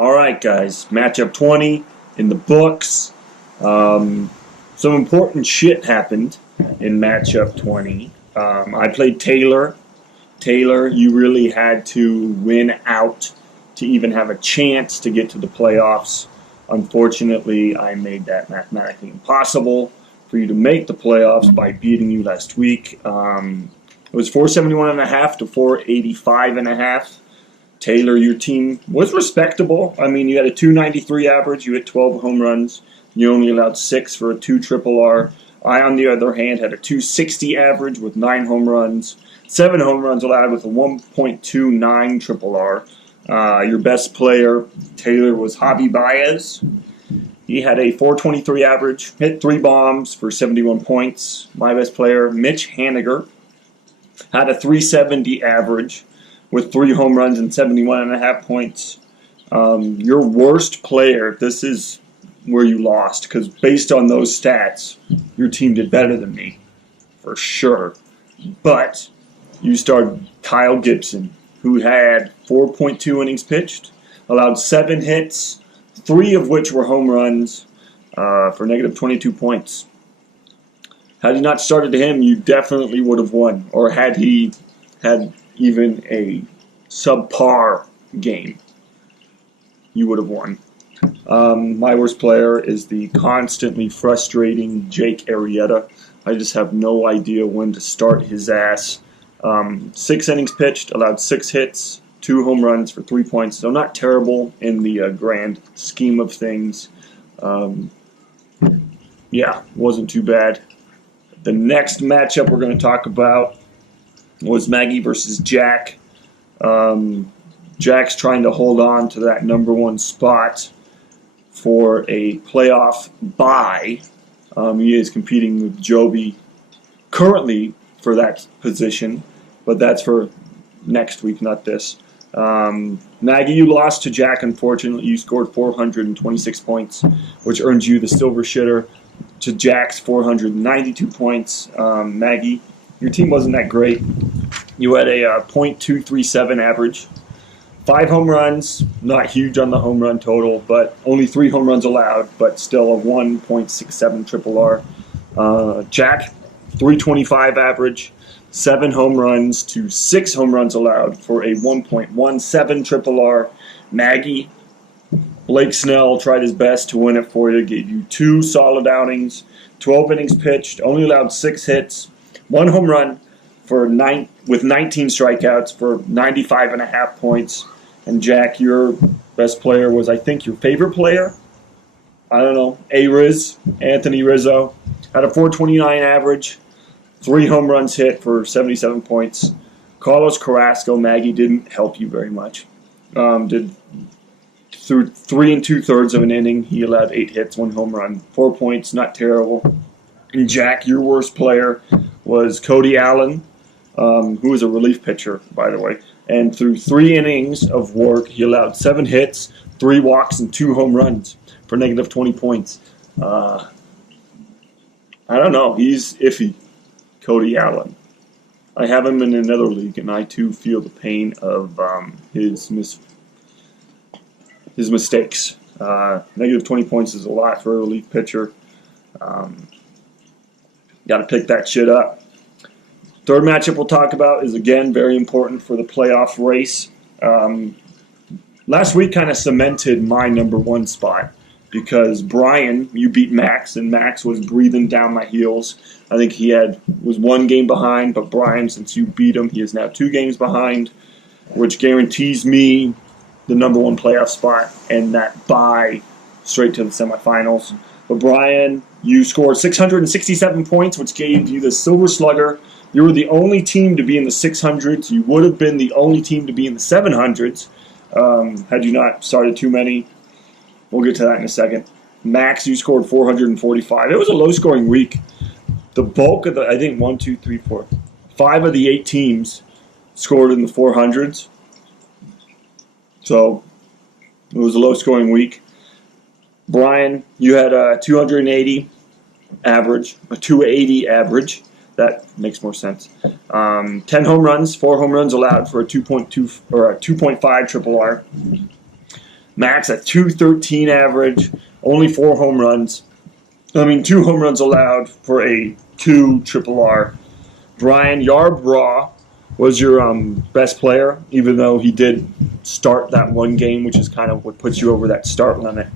All right, guys. Matchup 20 in the books. Some important shit happened in matchup 20. I played Taylor. Taylor, you really had to win out to even have a chance to get to the playoffs. Unfortunately, I made that mathematically impossible for you to make the playoffs by beating you last week. It was 471.5 to 485.5. Taylor, your team was respectable. I mean, you had a 293 average. You hit 12 home runs. You only allowed 6 for a 2 triple R. I, on the other hand, had a 260 average with 9 home runs. 7 home runs allowed with a 1.29 triple R. Your best player, Taylor, was Javi Baez. He had a 423 average, hit 3 bombs for 71 points. My best player, Mitch Haniger, had a 370 average with 3 home runs and 71.5 points. Your worst player, this is where you lost, because based on those stats, your team did better than me, for sure. But you started Kyle Gibson, who had 4.2 innings pitched, allowed 7 hits, 3 of which were home runs, for negative 22 points. Had you not started him, you definitely would have won. Or had he had even a subpar game, you would have won. My worst player is the constantly frustrating Jake Arrieta. I just have no idea when to start his ass. 6 innings pitched, allowed 6 hits, 2 home runs for 3 points. So not terrible in the grand scheme of things. Yeah, wasn't too bad. The next matchup we're going to talk about was Maggie versus Jack. Jack's trying to hold on to that number 1 spot for a playoff bye. He is competing with Joby currently for that position, but that's for next week, not this. Maggie, you lost to Jack, unfortunately. You scored 426 points, which earns you the silver shitter to Jack's 492 points. Maggie, your team wasn't that great. You had a .237 average. 5 home runs, not huge on the home run total, but only 3 home runs allowed, but still a 1.67 triple R. Jack, 325 average, 7 home runs to 6 home runs allowed for a 1.17 triple R. Maggie, Blake Snell tried his best to win it for you, gave you 2 solid outings, 12 innings pitched, only allowed 6 hits, 1 home run with 19 strikeouts for 95.5 points. And Jack, your best player was, I think, your favorite player. I don't know, Anthony Rizzo. Had a 429 average, 3 home runs hit for 77 points. Carlos Carrasco, Maggie, didn't help you very much. Did through 3 2/3 of an inning. He allowed 8 hits, 1 home run, 4 points, not terrible. And Jack, your worst player was Cody Allen, who was a relief pitcher, by the way. And through 3 innings of work, he allowed 7 hits, 3 walks, and 2 home runs for negative 20 points. I don't know. He's iffy, Cody Allen. I have him in another league, and I too feel the pain of his mistakes. Negative 20 points is a lot for a relief pitcher. Got to pick that shit up. Third matchup we'll talk about is, again, very important for the playoff race. Last week kind of cemented my number 1 spot because Brian, you beat Max, and Max was breathing down my heels. I think he was 1 game behind, but Brian, since you beat him, he is now 2 games behind, which guarantees me the number 1 playoff spot and that bye straight to the semifinals. But Brian, you scored 667 points, which gave you the Silver Slugger. You were the only team to be in the 600s. You would have been the only team to be in the 700s had you not started too many. We'll get to that in a second. Max, you scored 445. It was a low-scoring week. The bulk of 5 of the 8 teams scored in the 400s. So it was a low-scoring week. Brian, you had a 280 average, a 280 average. That makes more sense. 10 home runs, 4 home runs allowed for a 2.2 or a 2.5 triple R. Max at 213 average, only 4 home runs. 2 home runs allowed for a 2 triple R. Brian Yarbrough was your best player, even though he did start that one game, which is kind of what puts you over that start limit.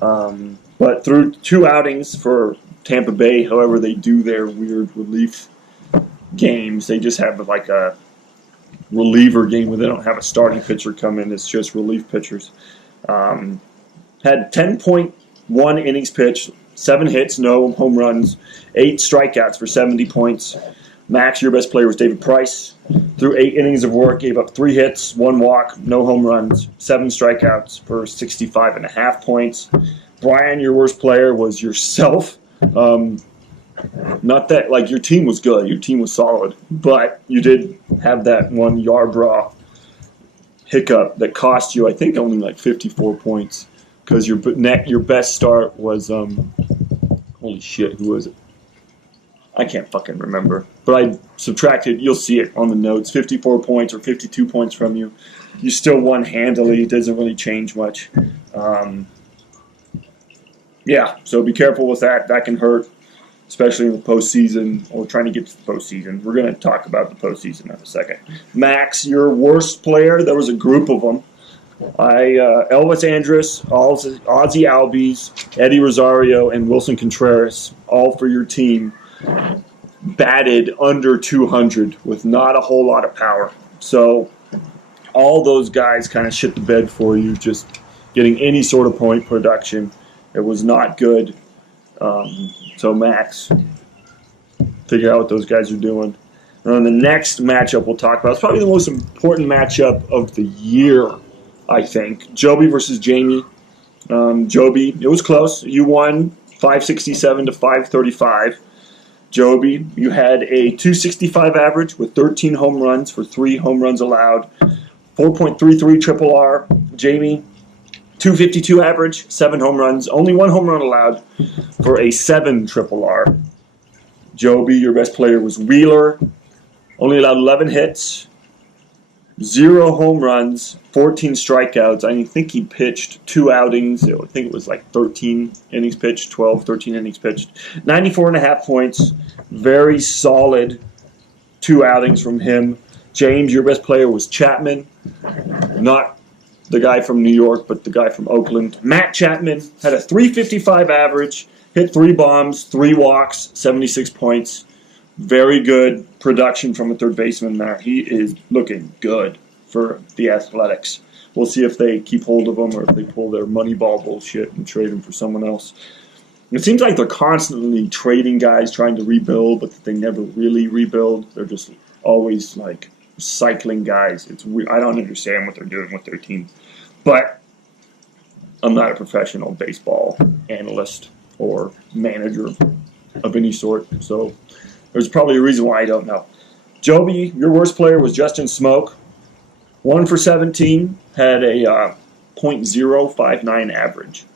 But through 2 outings for Tampa Bay, however they do their weird relief games, they just have like a reliever game where they don't have a starting pitcher come in. It's just relief pitchers. Had 10.1 innings pitched, 7 hits, no home runs, 8 strikeouts for 70 points. Max, your best player, was David Price. Through 8 innings of work, gave up 3 hits, 1 walk, no home runs, 7 strikeouts for 65.5 points. Brian, your worst player, was yourself. Not that, like, your team was good. Your team was solid. But you did have that one Yarbrough hiccup that cost you, I think, only like 54 points. Because your best start was, holy shit, who was it? I can't fucking remember. But I subtracted, you'll see it on the notes, 54 points or 52 points from you. You still won handily. It doesn't really change much. Yeah, so be careful with that. That can hurt, especially in the postseason or trying to get to the postseason. We're going to talk about the postseason in a second. Max, your worst player, there was a group of them. Elvis Andrus, Ozzy Albies, Eddie Rosario, and Wilson Contreras, all for your team, batted under 200 with not a whole lot of power. So all those guys kind of shit the bed for you, just getting any sort of point production. It was not good. So Max, figure out what those guys are doing. And then the next matchup we'll talk about is probably the most important matchup of the year, I think. Joby versus Jamie. Joby, it was close. You won 567 to 535. Joby, you had a 265 average with 13 home runs for 3 home runs allowed, 4.33 triple R. Jamie, 252 average, 7 home runs, only 1 home run allowed for a 7 triple R. Joby, your best player, was Wheeler, only allowed 11 hits, 0 home runs, 14 strikeouts. I think he pitched 2 outings. I think it was like 13 innings pitched, 13 innings pitched. 94.5 points. Very solid 2 outings from him. James, your best player, was Chapman. Not the guy from New York, but the guy from Oakland. Matt Chapman had a 355 average, hit 3 bombs, 3 walks, 76 points. Very good production from a third baseman there. He is looking good for the Athletics. We'll see if they keep hold of him or if they pull their Moneyball bullshit and trade him for someone else. It seems like they're constantly trading guys, trying to rebuild, but they never really rebuild. They're just always like cycling guys. It's weird. I don't understand what they're doing with their team. But I'm not a professional baseball analyst or manager of any sort, so there's probably a reason why I don't know. Joby, your worst player, was Justin Smoke. 1 for 17, had a .059 average.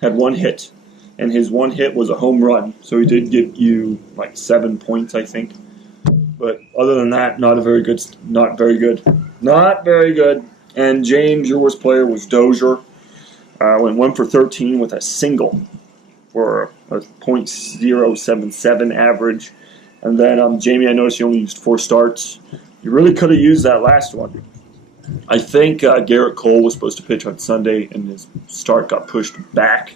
Had 1 hit, and his 1 hit was a home run, so he did give you like 7 points, I think. But other than that, not very good. Not very good. And James, your worst player, was Dozier. Went 1 for 13 with a single for a .077 average. And then, Jamie, I noticed you only used 4 starts. You really could have used that last one. I think Garrett Cole was supposed to pitch on Sunday, and his start got pushed back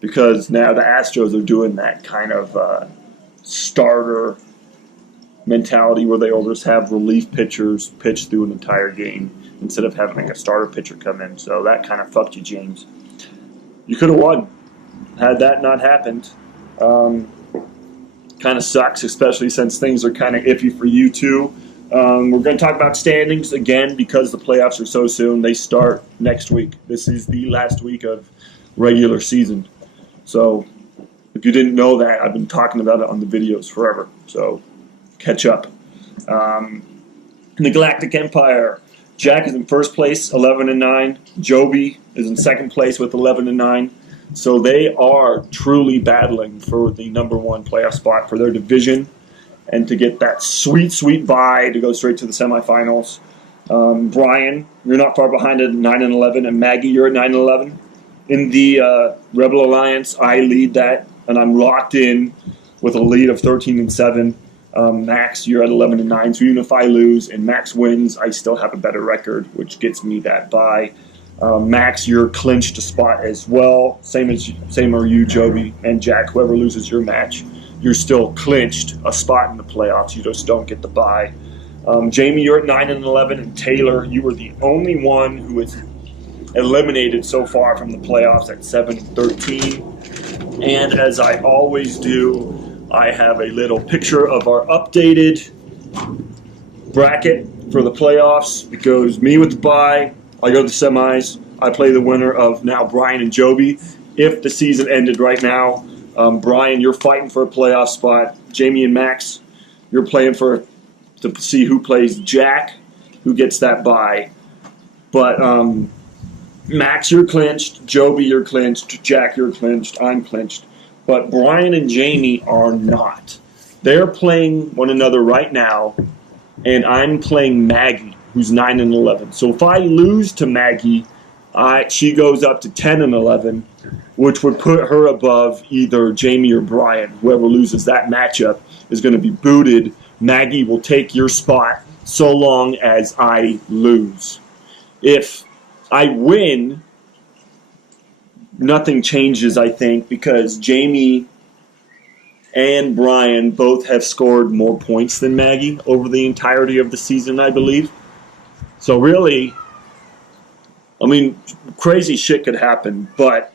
because now the Astros are doing that kind of starter mentality where they will just have relief pitchers pitch through an entire game instead of having like a starter pitcher come in. So that kind of fucked you, James. You could have won had that not happened. Kind of sucks, especially since things are kind of iffy for you too. We're going to talk about standings again because the playoffs are so soon. They start next week. This is the last week of regular season. So if you didn't know that, I've been talking about it on the videos forever. So catch up. In the Galactic Empire, Jack is in first place, 11-9. Joby is in second place with 11-9. So they are truly battling for the number 1 playoff spot for their division and to get that sweet, sweet bye to go straight to the semifinals. Brian, you're not far behind at 9-11, and Maggie, you're at 9-11. In the Rebel Alliance, I lead that, and I'm locked in with a lead of 13-7. Max, you're at 11-9. So even if I lose and Max wins, I still have a better record, which gets me that bye. Max, you're clinched a spot as well. Same are you, Joby and Jack. Whoever loses your match, you're still clinched a spot in the playoffs. You just don't get the bye. Jamie, you're at 9-11, and Taylor, you were the only one who is eliminated so far from the playoffs at 7-13. And as I always do, I have a little picture of our updated bracket for the playoffs. It goes me with the bye. I go to the semis. I play the winner of now Brian and Joby. If the season ended right now, Brian, you're fighting for a playoff spot. Jamie and Max, you're playing to see who plays Jack, who gets that bye. But Max, you're clinched. Joby, you're clinched. Jack, you're clinched. I'm clinched. But Brian and Jamie are not. They're playing one another right now, and I'm playing Maggie, who's 9-11. So if I lose to Maggie, she goes up to 10-11, which would put her above either Jamie or Brian. Whoever loses that matchup is going to be booted. Maggie will take your spot so long as I lose. If I win, nothing changes, I think, because Jamie and Brian both have scored more points than Maggie over the entirety of the season, I believe. So really, I mean, crazy shit could happen, but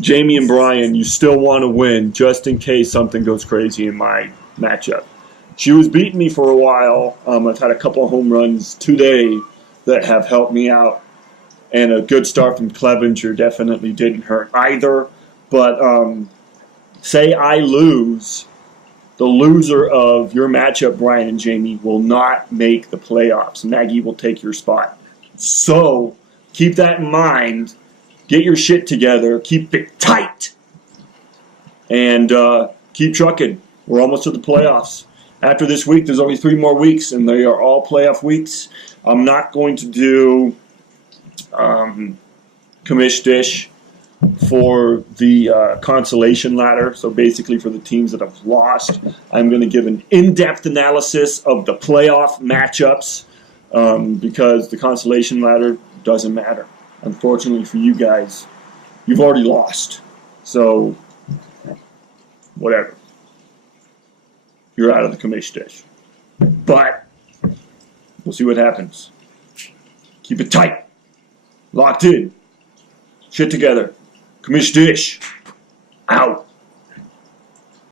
Jamie and Brian, you still want to win just in case something goes crazy in my matchup. She was beating me for a while. I've had a couple of home runs today that have helped me out. And a good start from Clevenger definitely didn't hurt either. But say I lose, the loser of your matchup, Brian and Jamie, will not make the playoffs. Maggie will take your spot. So keep that in mind. Get your shit together. Keep it tight. And keep trucking. We're almost to the playoffs. After this week, there's only 3 more weeks, and they are all playoff weeks. I'm not going to do Commish Dish for the consolation ladder. So basically for the teams that have lost, I'm going to give an in-depth analysis of the playoff matchups because the consolation ladder doesn't matter. Unfortunately for you guys, you've already lost. So whatever. You're out of the Commish Dish. But we'll see what happens. Keep it tight. Locked in. Shit together. Commish Dish. Out.